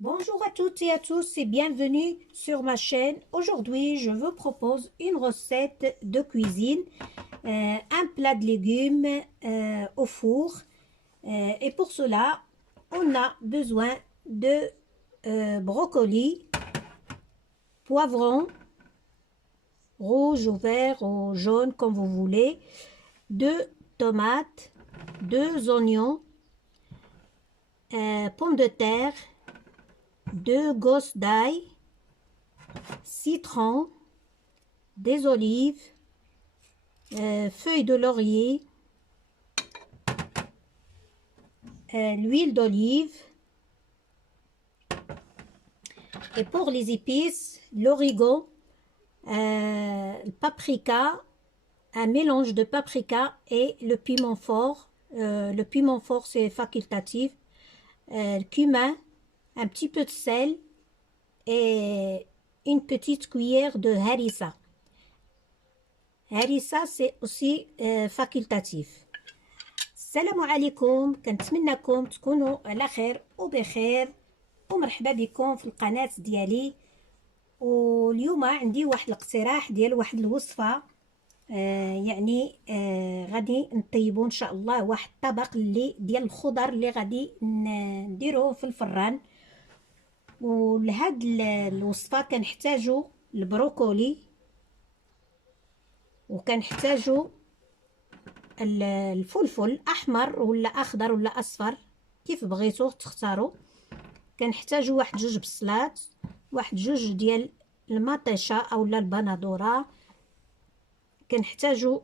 Bonjour à toutes et à tous et bienvenue sur ma chaîne. Aujourd'hui, je vous propose une recette de cuisine, un plat de légumes au four. Et pour cela, on a besoin de brocolis, poivrons, rouge ou vert ou jaune comme vous voulez, 2 tomates, 2 oignons, pommes de terre, 2 gousses d'ail, citron, des olives, feuilles de laurier, l'huile d'olive. Et pour les épices, l'origan, le paprika, un mélange de paprika et le piment fort. Le piment fort, c'est facultatif. Le cumin, un petit peu de sel et une petite cuillère de harissa. Harissa, c'est aussi facultatif. السلام عليكم، كنتمنىكم تكونوا على خير وبخير ومرحبا بكم في القناة ديالي. واليوم عندي واحد الاقتراح ديال واحد الوصفة، غادي نطيبوا ان شاء الله واحد الطبق اللي ديال الخضر اللي غادي نديروه في الفران. ولهاد الوصفة كنحتاجوا البروكولي، وكنحتاجوا الفلفل احمر ولا اخضر ولا اصفر كيف بغيتو تختاروا. كنحتاجوا واحد 2 بصلات، واحد 2 ديال المطيشه اولا البندوره. كنحتاجوا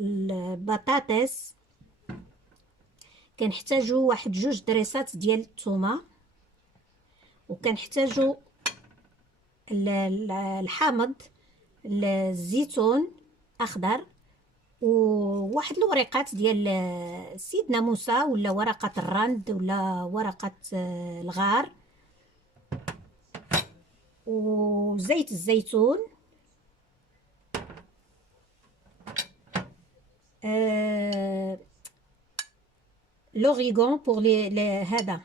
البطاطس، كنحتاجوا واحد 2 دريسات ديال الثومه، وكنحتاجوا الحامض، الزيتون اخضر، وواحد الورقات ديال سيدنا موسى ولا ورقة الرند ولا ورقة الغار، وزيت الزيتون، لوريغون بور هذا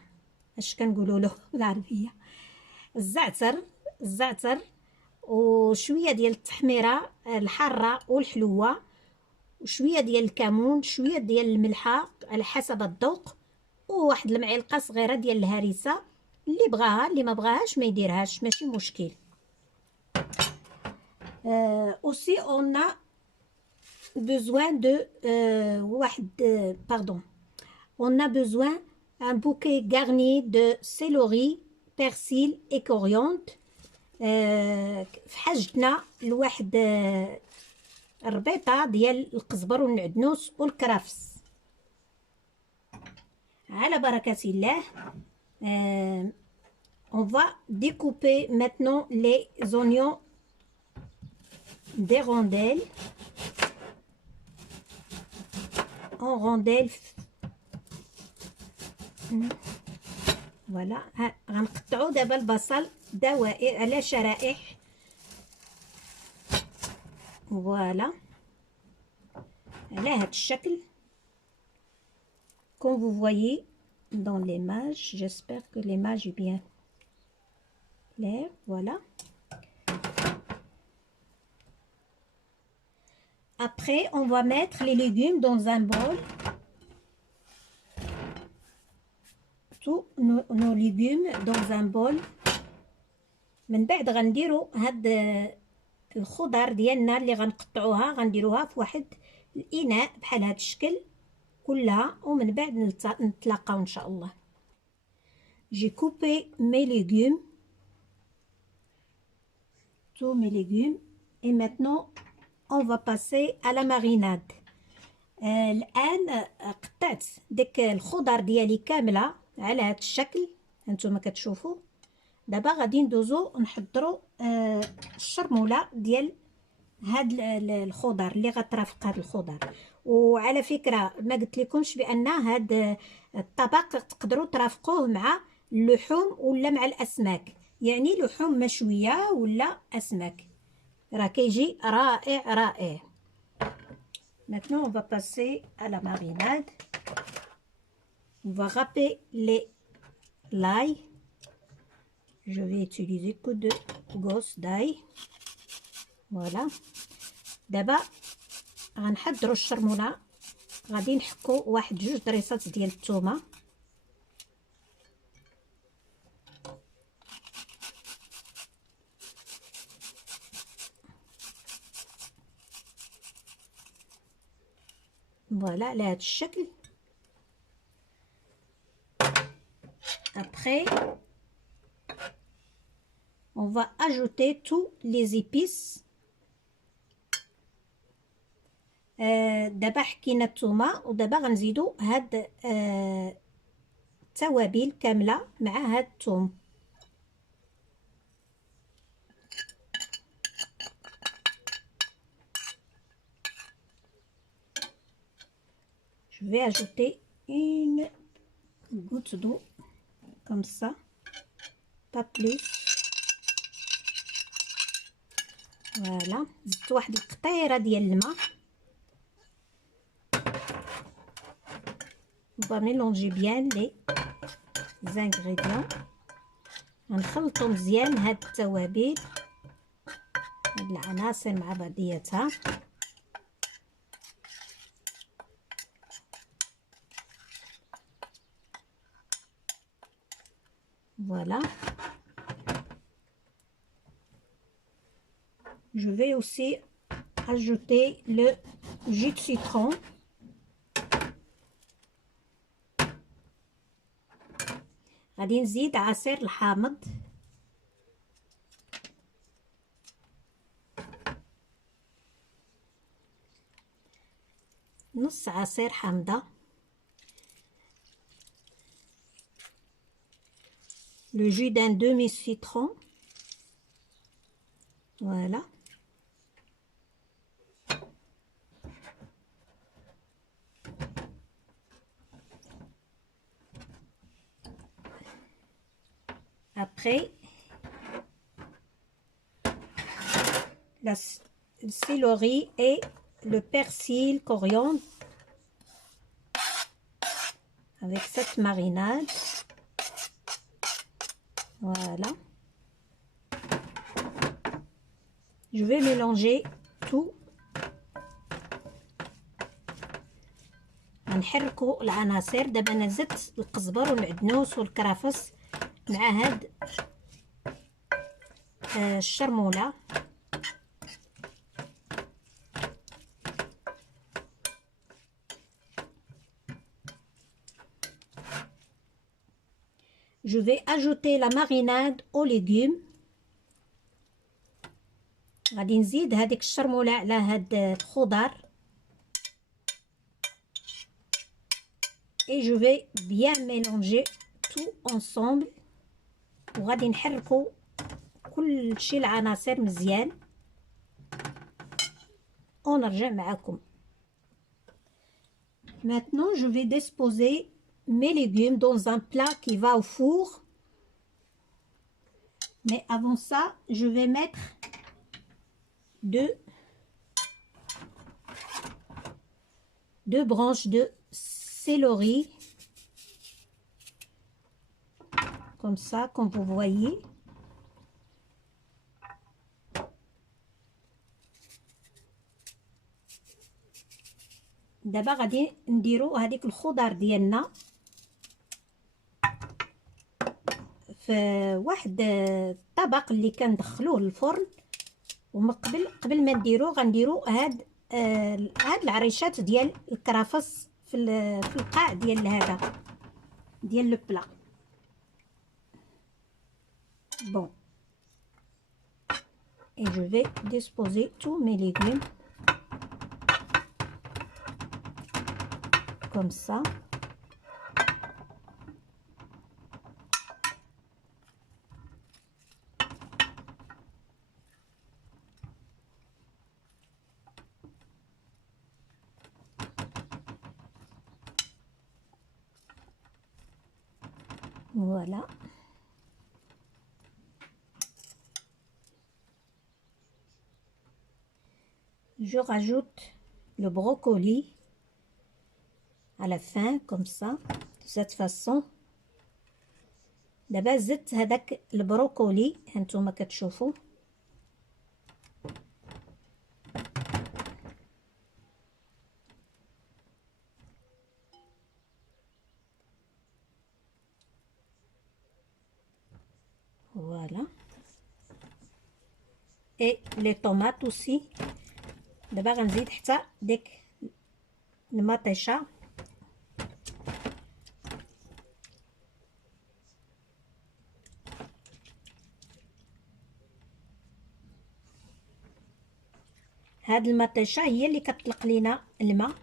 اش كنقولوا له بالعربيه، الزعتر، وشويه ديال التحميره الحاره والحلوه، وشويه ديال الكمون، شويه ديال الملحه على حسب الذوق، وواحد المعلقه صغيره ديال الهريسه. اللي بغاها، اللي ما بغاهاش ما يديرهاش، ماشي مشكل. aussi on a besoin de on a besoin un bouquet garni de céleri, persil et coriandre. في حاجتنا لواحد ربيطه ديال القزبر والنعنوس والكرفس. على بركة الله. On va découper maintenant les oignons des rondelles en rondelles. فوالا غنقطعوا دابا البصل دوائر على شرائح. فوالا على هذا الشكل comme vous voyez dans l'image. J'espère que l'image est bien claire. Voilà. Après, on va mettre les légumes dans un bol. Tous nos légumes dans un bol. من بعد غنديروا هاد الخضر ديالنا اللي غنقطعوها، غنديروها في واحد الاناء بحال هاد الشكل كلها، ومن بعد نتلاقاو ان شاء الله. J'ai coupé mes légumes, tous mes légumes, et maintenant on va passer à la marinade. الان قطعت ديك الخضر ديالي كامله على هاد الشكل هانتوما كتشوفوا. دابا غادي ندوزو نحضروا الشرموله ديال هاد الخضر اللي غترافق هاد الخضر. وعلى فكره ما قلت لكمش بان هاد الطبق تقدروا ترافقوه مع اللحوم ولا مع الاسماك، يعني لحوم مشويه ولا اسماك، راه كيجي رائع رائع. Maintenant on va passer à la marinade. On va râper l'ail Je vais utiliser que de gousses d'ail. Voilà. دابا غنحضروا الشرموله. غادي نحكو واحد جوج ضريصات ديال الثومه. فوالا على هذا الشكل. Après, on va ajouter tous les épices. دابا حكينا الثومه ودابا غنزيدو هاد التوابل كامله مع هاد الثوم. Je vais ajouter une goutte d'eau comme ça, pas plus. Voilà, زدت واحد القطيره ديال الماء. On va mélanger bien les ingrédients. غنخلطو مزيان هاد التوابل هاد العناصر مع بعضياتها. Voilà. Je vais aussi ajouter le jus de citron. غادي نزيد عصير الحامض. نص عصير حامضة. Le jus d'un demi-citron. Voilà. Après, le céleri et le persil, coriandre avec cette marinade. Voilà. Je vais mélanger tout. غنحركوا العناصر. دابا انا زدت القزبر والمعدنوس والكرفس مع هاد الشرموله. Je vais ajouter la marinade aux légumes. غادي نزيد هذيك الشرموله على هاد الخضر. Et je vais bien mélanger tout ensemble. وغادي نحركوا كل شيء العناصر مزيان ونرجع معكم. Maintenant, je vais disposer mes légumes dans un plat qui va au four. Mais avant ça, je vais mettre deux branches de céleri. Comme ça, comme vous voyez. دابا غادي نديرو هذيك الخضر ديالنا في واحد الطبق اللي كندخلوه للفرن. ومن قبل ما نديرو غنديرو هاد العريشات ديال الكرفس في القاع ديال هذا ديال لو بلا. Bon, et je vais disposer tous mes légumes comme ça. Voilà. Je rajoute le brocoli à la fin, comme ça, de cette façon. دابا زدت هذاك البروكولي هانتوما كتشوفوا. فوالا اي لي طوماط اوسي. دابا غنزيد حتى ديك المطيشه. هاد المطيشه هي اللي كتطلق لينا الماء.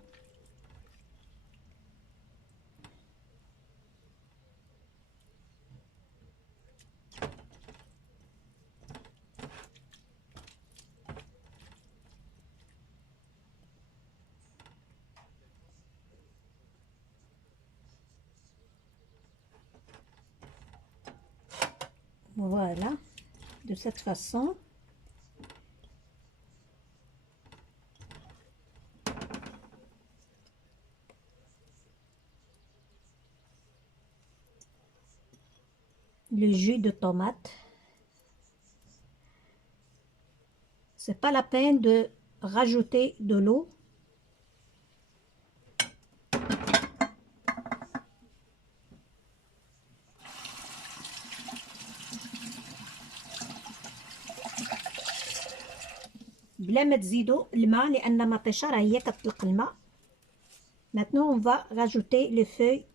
Voilà, de cette façon. Le jus de tomate. C'est pas la peine de rajouter de l'eau. بلا ما تزيدوا الماء لان مطيشه راه هي كتطلق الماء. Maintenant on va rajouter les feuilles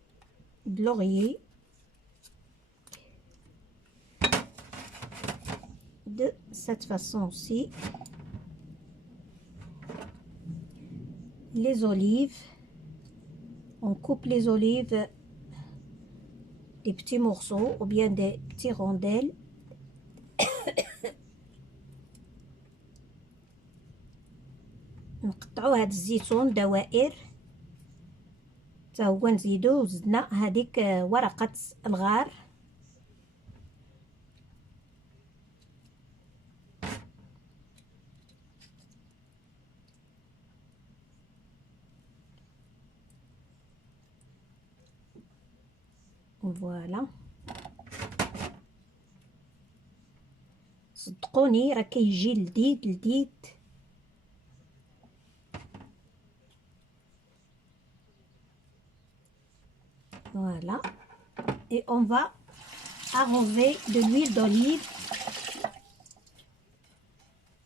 de laurier de cette façon aussi. Les olives, on coupe les olives des petits morceaux ou bien des petits rondelles. نقطعوا هاد الزيتون دوائر حتى هو نزيدو. وزدنا هذيك ورقة الغار. فوالا صدقوني راه كيجي لذيذ لذيذ. Voilà, et on va arroser de l'huile d'olive,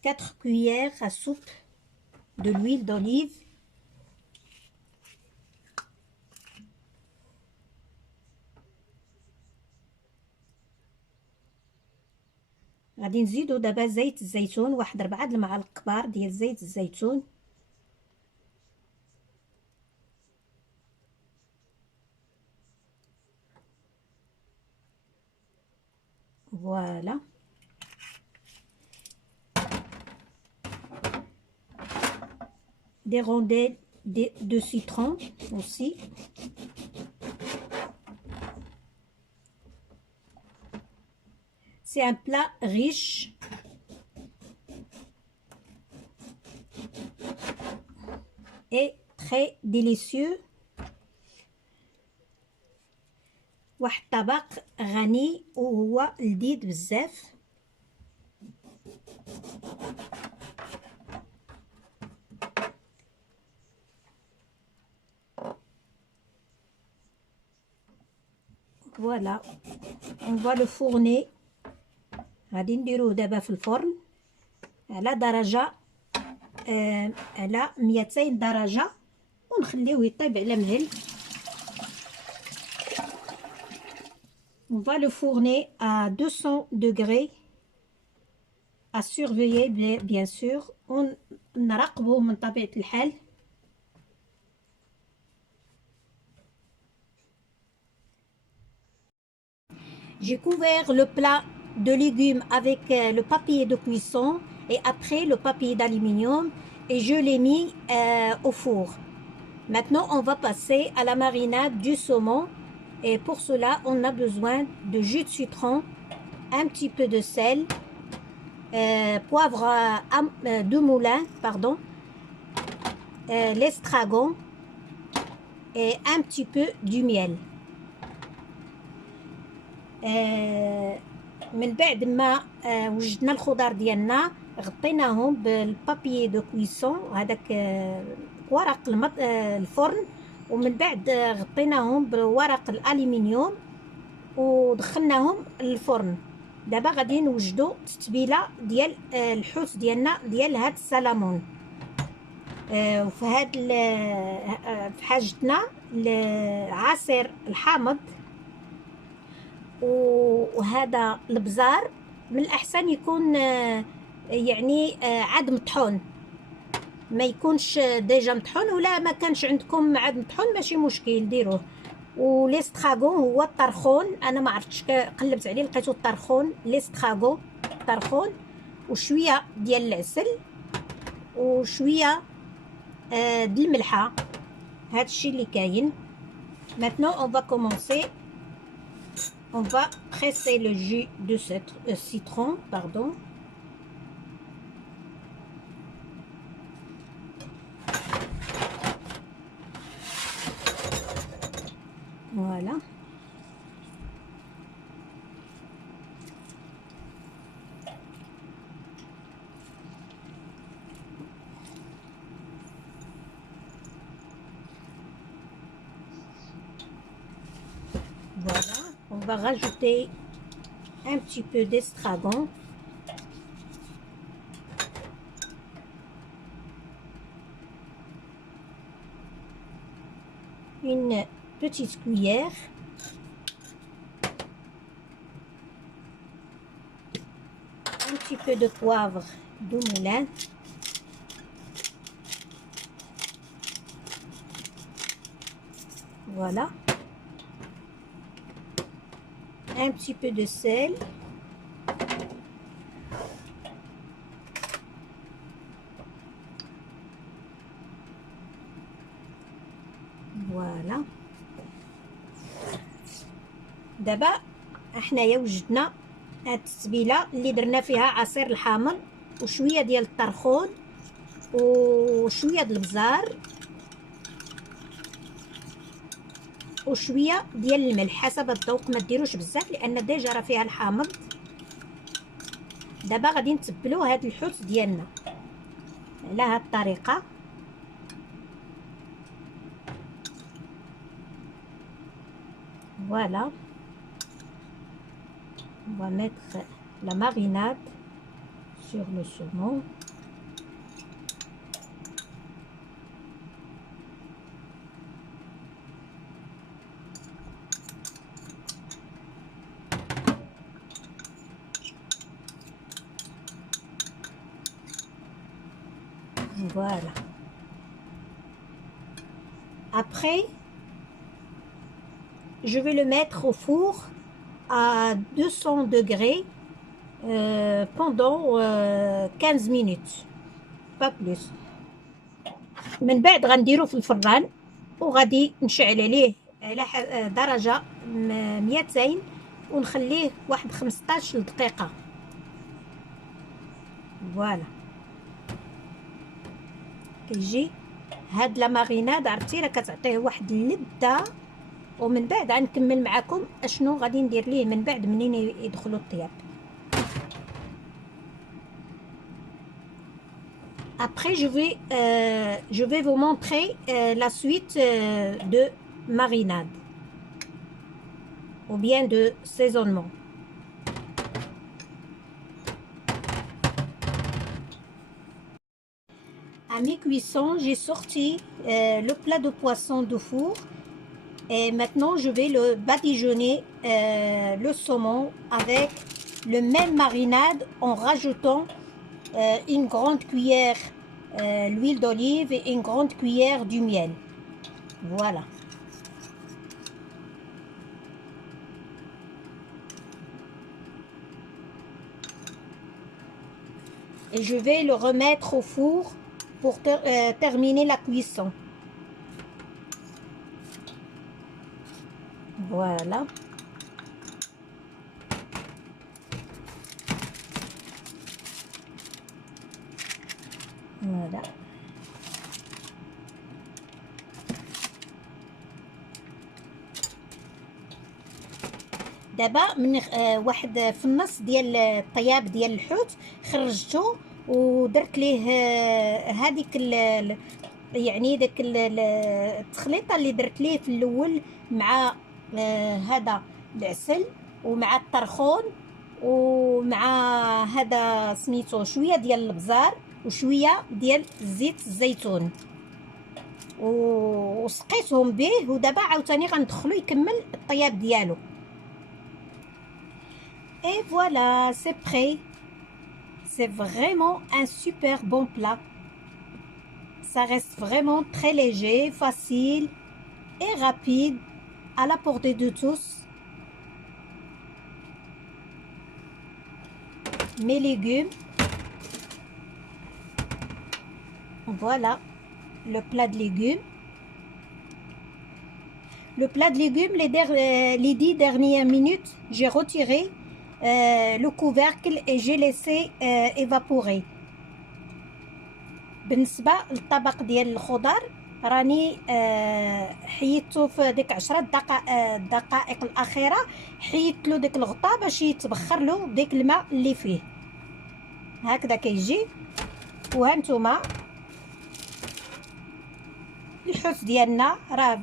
4 cuillères à soupe de l'huile d'olive. غادي نزيدو دابا زيت الزيتون، واحد 4 المعالق كبار ديال زيت الزيتون. Voilà. Des rondelles de citron aussi. C'est un plat riche. Et très délicieux. واحد طبق غني وهو لذيذ بزاف. Voilà, on va le fourner. غادي نديروه دابا في الفرن على درجة على 200 درجة ونخليوه يطيب على مهل. On va le fourner à 200 degrés, à surveiller bien sûr. نراقبه من طبيعة الحال. J'ai couvert le plat de légumes avec le papier de cuisson et après le papier d'aluminium et je l'ai mis au four. Maintenant on va passer à la marinade du saumon. Et pour cela, on a besoin de jus de citron, un petit peu de sel, poivre de moulin, pardon, l'estragon et un petit peu du miel. من بعد ما وجدنا الخضار ديالنا غطيناهم بالبابي دو كويسون، هذاك ورق الفرن، ومن بعد غطيناهم بورق الالومنيوم ودخلناهم للفرن. دابا غادي نوجدوا التتبيله ديال الحوت ديالنا ديال هاد السلمون. وفي هاد في حاجتنا لعصير الحامض، وهذا البزار من الاحسن يكون يعني عاد مطحون، ما يكونش ديجا مطحون، ولا ما كانش عندكم عاد مطحون ماشي مشكل ديروه. وليستراغون هو الطرخون، انا ما عرفتش قلبت عليه لقيتو الطرخون، ليستراغون طرخون، وشويه ديال العسل وشويه ديال الملحه. هادشي اللي كاين. Maintenant on va commencer, on va presser le jus de citron, pardon. Voilà. Voilà, on va rajouter un petit peu d'estragon. Une petite cuillère. Un petit peu de poivre de moulin. Voilà. Un petit peu de sel. Voilà. دابا حنايا وجدنا هاد التتبيله اللي درنا فيها عصير الحامض وشويه ديال الطرخون وشويه ديال البزار وشويه ديال الملح حسب الذوق، ما ديروش بزاف لان ديجا راه فيها الحامض. دابا غادي نتبلو هاد الحوت ديالنا على هاد الطريقه. Voilà, on va mettre la marinade sur le saumon. Voilà. Après, je vais le mettre au four à 200 degrés pendant 15 minutes, pas plus. من بعد غنديرو في الفران وغادي نشعل عليه على درجة 200 ونخليه واحد 15 دقيقة. فوالا كيجي هاد لا ماريناد، عرفتي راه كتعطيه واحد اللذة. ومن بعد غنكمل معكم اشنو غادي ندير ليه من بعد منين يدخلوا الطياب. Après je vais vous montrer la suite de marinade ou bien de saisonnement. À mi-cuisson, j'ai sorti le plat de poisson du four. Et maintenant, je vais le badigeonner le saumon avec le même marinade en rajoutant une grande cuillère l'huile d'olive et une grande cuillère du miel. Voilà. Et je vais le remettre au four pour terminer la cuisson. Voilà. Voilà. دابا من واحد في النص ديال الطياب ديال الحوت خرجته ودرت ليه هذيك يعني داك التخليطه اللي درت ليه في الاول مع هذا العسل ومع الطرخون ومع هذا سميتو شويه ديال البزار وشويه ديال زيت الزيتون وسقيتهم به. ودابا عاوتاني غندخلو يكمل الطياب ديالو. Et voilà, c'est prêt. C'est vraiment un super bon plat. Ça reste vraiment très léger, facile et rapide à la portée de tous. Mes légumes. Voilà le plat de légumes. Le plat de légumes, les 10 dernières minutes, j'ai retiré le couvercle et j'ai laissé évaporer. بالنسبة للطبق ديال الخضر راني حيدته في ديك 10 دقائق الأخيرة، حيدت له ديك الغطاء باش يتبخر له ديك الماء اللي فيه. هكذا كيجي. وهانتوما الحوت ديالنا راه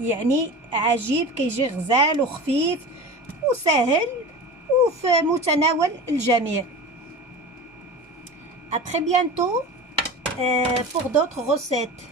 يعني عجيب، كيجي غزال وخفيف وسهل وفي متناول الجميع. À très bientôt pour d'autres recettes.